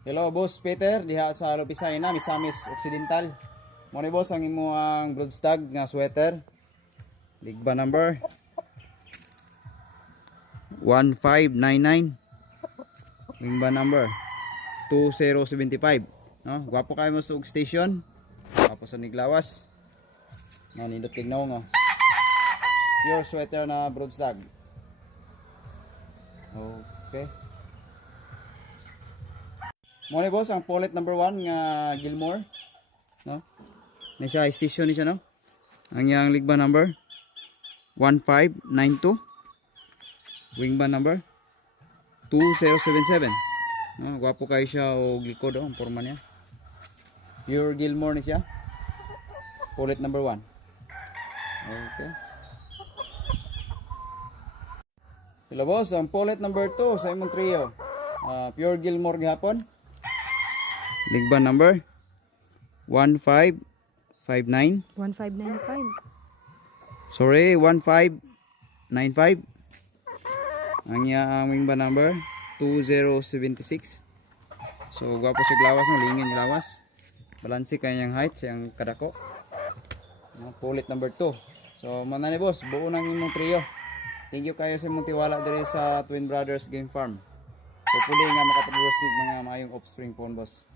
Hello boss Peter, diha sa Lupisay na, Misamis Occidental. Mo ni boss ang imuang broodstag nga sweater. Ligba number 1599. Wingba number 2075. No, gwapo kayo mo sa ug station. Tapos sa Niglawas. No, nindot tignaw nga. Pure sweater na broodstag. Okay. Mo ni boss ang Paulet number 1 nga Gilmore, no? Ni siya station ni siya, no? Ang yang ligba number 1592. Wingban number 2077. No, gwapo kayo siya o likod ang forma niya. Pure Gilmore ni siya. Paulet number 1. Okay. Hello boss, ang Paulet number 2 sa imong trio. Pure Gilmore gihapon. Ligba number 1559. 1595. Sorry, 1595. Ang iyang wingba number 2076. So gwapo siya glawas, no? Lingin glawas. Balansi kanyang height, siyang kadako. Paulet number 2. So manani boss, buo nang imong trio. Thank you kayo sa imong tiwala diri sa Twin Brothers Game Farm. Hopefully nga makapag-roastig mga maayong offspring po boss.